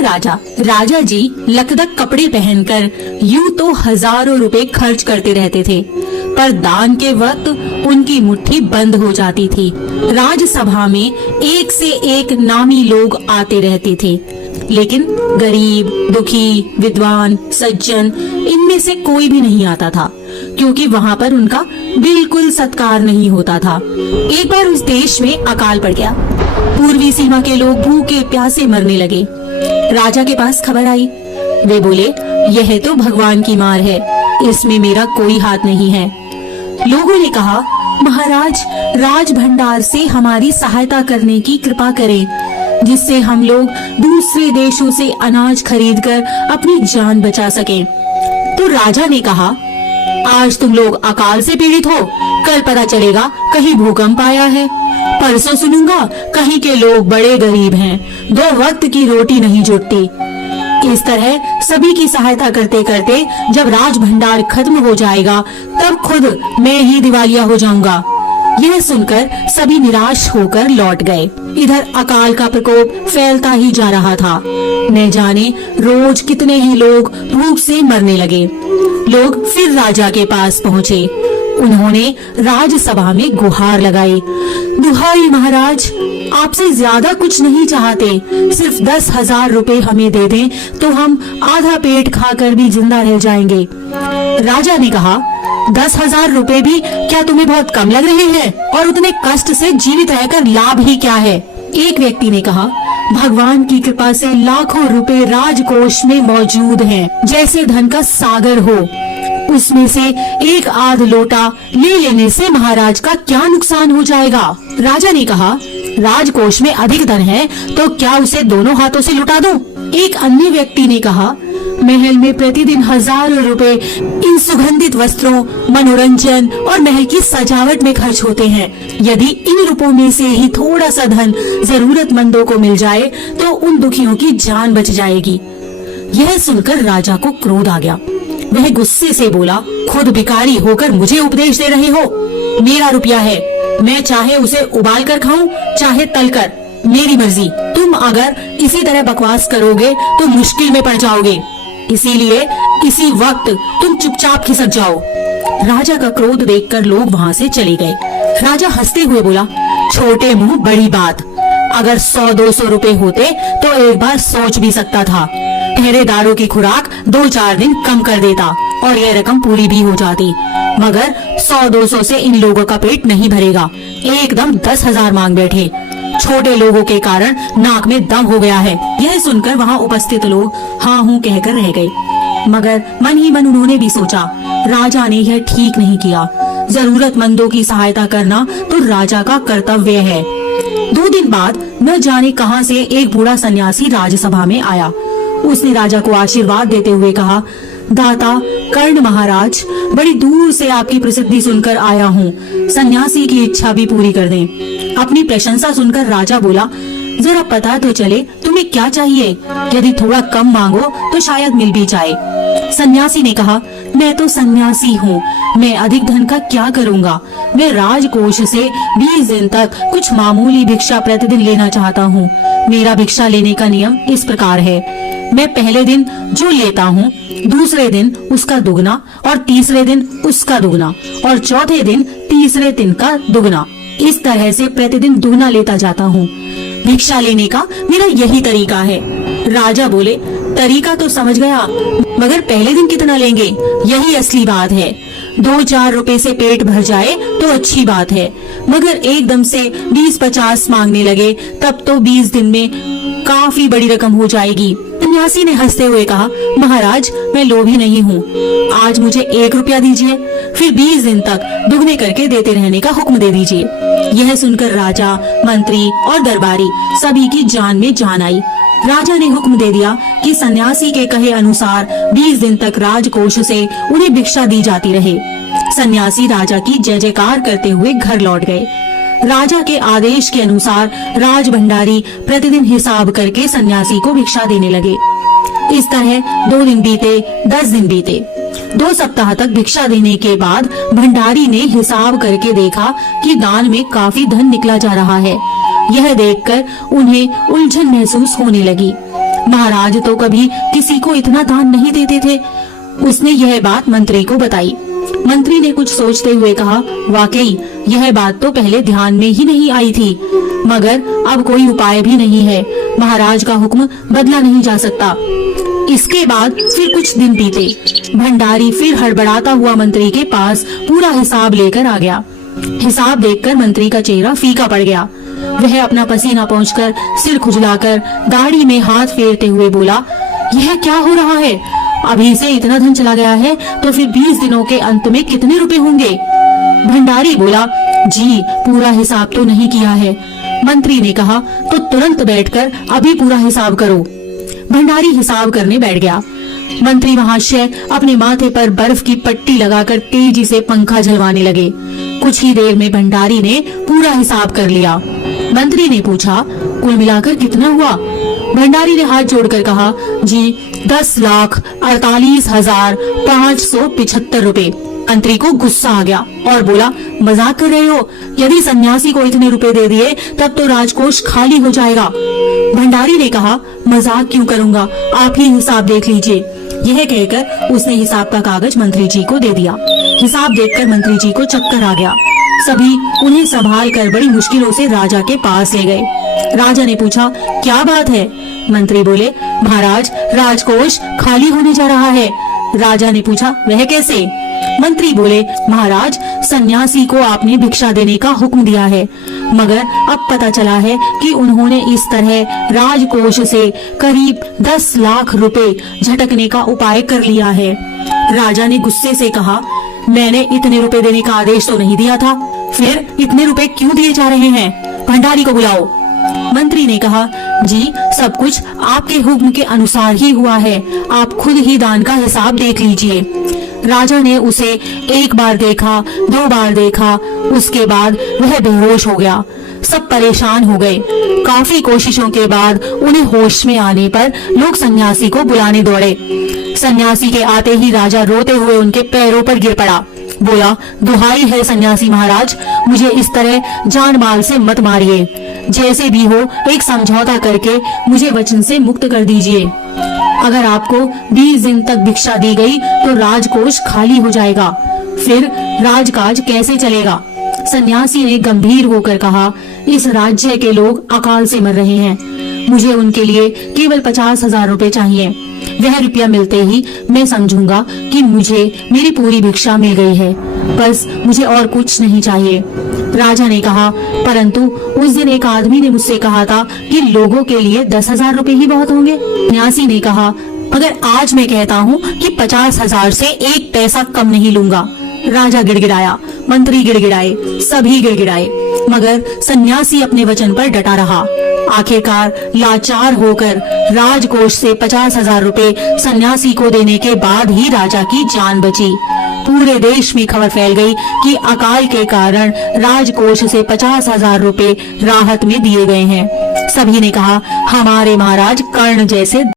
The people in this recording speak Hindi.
होनहार राजा। राजा जी लकदक कपड़े पहनकर यूं तो हजारों रुपए खर्च करते रहते थे, पर दान के वक्त उनकी मुट्ठी बंद हो जाती थी। राजसभा में एक से एक नामी लोग आते रहते थे, लेकिन गरीब, दुखी, विद्वान, सज्जन इनमें से कोई भी नहीं आता था, क्योंकि वहाँ पर उनका बिल्कुल सत्कार नहीं होता था। एक बार उस देश में अकाल पड़ गया। पूर्वी सीमा के लोग भूखे प्यासे मरने लगे। राजा के पास खबर आई। वे बोले, यह तो भगवान की मार है, इसमें मेरा कोई हाथ नहीं है। लोगों ने कहा, महाराज, राज भंडार से हमारी सहायता करने की कृपा करें, जिससे हम लोग दूसरे देशों से अनाज खरीदकर अपनी जान बचा सकें। तो राजा ने कहा, आज तुम लोग अकाल से पीड़ित हो, कल पता चलेगा कहीं भूकंप आया है, परसों सुनूंगा कहीं के लोग बड़े गरीब हैं, 2 वक्त की रोटी नहीं जुटती। इस तरह सभी की सहायता करते करते जब राज भंडार खत्म हो जाएगा, तब खुद मैं ही दिवालिया हो जाऊंगा। यह सुनकर सभी निराश होकर लौट गए। इधर अकाल का प्रकोप फैलता ही जा रहा था। न जाने रोज कितने ही लोग भूख से मरने लगे। लोग फिर राजा के पास पहुँचे। उन्होंने राजसभा में गुहार लगाई, दुहाई महाराज, आपसे ज्यादा कुछ नहीं चाहते, सिर्फ 10,000 रुपए हमें दे दें तो हम आधा पेट खाकर भी जिंदा रह जाएंगे। राजा ने कहा, 10,000 रुपए भी क्या तुम्हें बहुत कम लग रहे हैं? और उतने कष्ट से जीवित रहकर लाभ ही क्या है? एक व्यक्ति ने कहा, भगवान की कृपा से लाखों रुपए राजकोष में मौजूद हैं, जैसे धन का सागर हो। उसमें से एक आध लोटा ले लेने से महाराज का क्या नुकसान हो जाएगा? राजा ने कहा, राजकोष में अधिक धन है तो क्या उसे दोनों हाथों से लुटा दूं? एक अन्य व्यक्ति ने कहा, महल में प्रतिदिन हजारों रुपए इन सुगंधित वस्त्रों, मनोरंजन और महल की सजावट में खर्च होते हैं। यदि इन रुपयों में से ही थोड़ा सा धन जरूरतमंदों को मिल जाए तो उन दुखियों की जान बच जाएगी। यह सुनकर राजा को क्रोध आ गया। वह गुस्से से बोला, खुद भिखारी होकर मुझे उपदेश दे रहे हो? मेरा रुपया है, मैं चाहे उसे उबाल कर खाऊं, चाहे तल कर, मेरी मर्जी। तुम अगर इसी तरह बकवास करोगे तो मुश्किल में पड़ जाओगे, इसीलिए इसी वक्त तुम चुपचाप खिसक जाओ। राजा का क्रोध देखकर लोग वहाँ से चले गए। राजा हंसते हुए बोला, छोटे मुंह बड़ी बात, अगर 100-200 रुपए होते तो एक बार सोच भी सकता था। पहरेदारों की खुराक 2-4 दिन कम कर देता और यह रकम पूरी भी हो जाती, मगर 100-200 से इन लोगों का पेट नहीं भरेगा। एकदम 10,000 मांग बैठे। छोटे लोगों के कारण नाक में दम हो गया है। यह सुनकर वहाँ उपस्थित लोग हाँ हूँ कहकर रह गए, मगर मन ही मन उन्होंने भी सोचा, राजा ने यह ठीक नहीं किया। जरूरतमंदों की सहायता करना तो राजा का कर्तव्य है। 2 दिन बाद न जाने कहां से एक बूढ़ा सन्यासी राजसभा में आया। उसने राजा को आशीर्वाद देते हुए कहा, दाता कर्ण महाराज, बड़ी दूर से आपकी प्रसिद्धि सुनकर आया हूँ, सन्यासी की इच्छा भी पूरी कर दें। अपनी प्रशंसा सुनकर राजा बोला, जरा पता तो चले तुम्हें क्या चाहिए, यदि थोड़ा कम मांगो तो शायद मिल भी जाए। सन्यासी ने कहा, मैं तो सन्यासी हूँ, मैं अधिक धन का क्या करूँगा? मैं राजकोष से 20 दिन तक कुछ मामूली भिक्षा प्रतिदिन लेना चाहता हूँ। मेरा भिक्षा लेने का नियम इस प्रकार है, मैं पहले दिन जो लेता हूँ, दूसरे दिन उसका दुगना और तीसरे दिन उसका दुगना और चौथे दिन तीसरे दिन का दुगना, इस तरह से प्रतिदिन दुगना लेता जाता हूँ। भिक्षा लेने का मेरा यही तरीका है। राजा बोले, तरीका तो समझ गया, मगर पहले दिन कितना लेंगे, यही असली बात है। 2-4 रुपए से पेट भर जाए तो अच्छी बात है, मगर एकदम से 20-50 मांगने लगे तब तो 20 दिन में काफी बड़ी रकम हो जाएगी। सन्यासी ने हंसते हुए कहा, महाराज मैं लोभी नहीं हूँ, आज मुझे 1 रुपया दीजिए, फिर 20 दिन तक दुगने करके देते रहने का हुक्म दे दीजिए। यह सुनकर राजा, मंत्री और दरबारी सभी की जान में जान आई। राजा ने हुक्म दे दिया कि सन्यासी के कहे अनुसार 20 दिन तक राजकोष से उन्हें भिक्षा दी जाती रहे। सन्यासी राजा की जय जयकार करते हुए घर लौट गए। राजा के आदेश के अनुसार राज भंडारी प्रतिदिन हिसाब करके सन्यासी को भिक्षा देने लगे। इस तरह 2 दिन बीते, 10 दिन बीते। 2 सप्ताह तक भिक्षा देने के बाद भंडारी ने हिसाब करके देखा कि दान में काफी धन निकला जा रहा है। यह देखकर उन्हें उलझन महसूस होने लगी। महाराज तो कभी किसी को इतना दान नहीं देते थे। उसने यह बात मंत्री को बताई। मंत्री ने कुछ सोचते हुए कहा, वाकई यह बात तो पहले ध्यान में ही नहीं आई थी, मगर अब कोई उपाय भी नहीं है। महाराज का हुक्म बदला नहीं जा सकता। इसके बाद फिर कुछ दिन बीते। भंडारी फिर हड़बड़ाता हुआ मंत्री के पास पूरा हिसाब लेकर आ गया। हिसाब देखकर मंत्री का चेहरा फीका पड़ गया। वह अपना पसीना पोंछकर, सिर खुजलाकर, दाढ़ी में हाथ फेरते हुए बोला, यह क्या हो रहा है? अभी से इतना धन चला गया है तो फिर 20 दिनों के अंत में कितने रुपए होंगे? भंडारी बोला, जी पूरा हिसाब तो नहीं किया है। मंत्री ने कहा, तो तुरंत बैठकर अभी पूरा हिसाब करो। भंडारी हिसाब करने बैठ गया। मंत्री महाशय अपने माथे पर बर्फ की पट्टी लगाकर तेजी से पंखा झलवाने लगे। कुछ ही देर में भंडारी ने पूरा हिसाब कर लिया। मंत्री ने पूछा, कुल मिलाकर कितना हुआ? भंडारी ने हाथ जोड़कर कहा, जी 10,48,575 रुपए। मंत्री को गुस्सा आ गया और बोला, मजाक कर रहे हो? यदि सन्यासी को इतने रुपए दे दिए तब तो राजकोष खाली हो जाएगा। भंडारी ने कहा, मजाक क्यों करूंगा, आप ही हिसाब देख लीजिए। यह कहकर उसने हिसाब का कागज मंत्री जी को दे दिया। हिसाब देखकर मंत्री जी को चक्कर आ गया। सभी उन्हें संभाल कर बड़ी मुश्किलों से राजा के पास ले गए। राजा ने पूछा, क्या बात है? मंत्री बोले, महाराज राजकोष खाली होने जा रहा है। राजा ने पूछा, वह कैसे? मंत्री बोले, महाराज सन्यासी को आपने भिक्षा देने का हुक्म दिया है, मगर अब पता चला है कि उन्होंने इस तरह राजकोष से करीब 10 लाख रुपए झटकने का उपाय कर लिया है। राजा ने गुस्से से कहा, मैंने इतने रुपए देने का आदेश तो नहीं दिया था, फिर इतने रुपए क्यों दिए जा रहे हैं? भंडारी को बुलाओ। मंत्री ने कहा, जी सब कुछ आपके हुक्म के अनुसार ही हुआ है, आप खुद ही दान का हिसाब देख लीजिए। राजा ने उसे एक बार देखा, 2 बार देखा, उसके बाद वह बेहोश हो गया। सब परेशान हो गए। काफी कोशिशों के बाद उन्हें होश में आने पर लोग सन्यासी को बुलाने दौड़े। सन्यासी के आते ही राजा रोते हुए उनके पैरों पर गिर पड़ा। बोला, दुहाई है सन्यासी महाराज, मुझे इस तरह जान माल से मत मारिए। जैसे भी हो एक समझौता करके मुझे वचन से मुक्त कर दीजिए। अगर आपको 20 दिन तक भिक्षा दी गई तो राजकोष खाली हो जाएगा, फिर राजकाज कैसे चलेगा? सन्यासी ने गंभीर होकर कहा, इस राज्य के लोग अकाल से मर रहे हैं, मुझे उनके लिए केवल 50,000 रुपए चाहिए। वह रुपया मिलते ही मैं समझूंगा कि मुझे मेरी पूरी भिक्षा मिल गई है, बस मुझे और कुछ नहीं चाहिए। राजा ने कहा, परंतु उस दिन एक आदमी ने मुझसे कहा था कि लोगों के लिए 10,000 रुपए ही बहुत होंगे। सन्यासी ने कहा, अगर आज मैं कहता हूँ कि 50,000 से 1 पैसा कम नहीं लूंगा। राजा गिड़गिड़ाया, मंत्री गिड़गिड़ाए, सभी गिड़गिड़ाए, मगर सन्यासी अपने वचन पर डटा रहा। आखिरकार लाचार होकर राजकोष से 50,000 रुपए सन्यासी को देने के बाद ही राजा की जान बची। पूरे देश में खबर फैल गई कि अकाल के कारण राजकोष से 50,000 रुपए राहत में दिए गए हैं। सभी ने कहा, हमारे महाराज कर्ण जैसे